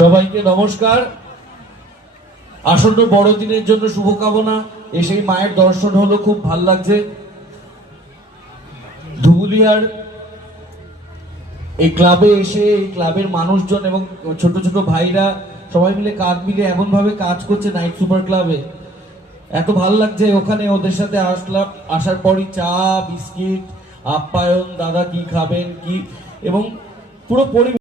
সবাইকে নমস্কার। আসন্ন বড়দিনের জন্য শুভকামনা। এসেই মায়ের দর্শন হলো, খুব ভাল লাগছে। ধুবুলিয়ার এই ক্লাবে এসে এই ক্লাবের মানুষজন এবং ছোট ছোট ভাইরা সবাই মিলে কাঁধ মিলে এমন ভাবে কাজ করছে নাইট সুপার ক্লাবে, এত ভাল লাগছে। ওখানে ওদের সাথে আসলাম, আসার পরই চা বিস্কিট আপ্যায়ন, দাদা কি খাবেন কি, এবং পুরো পরিবেশ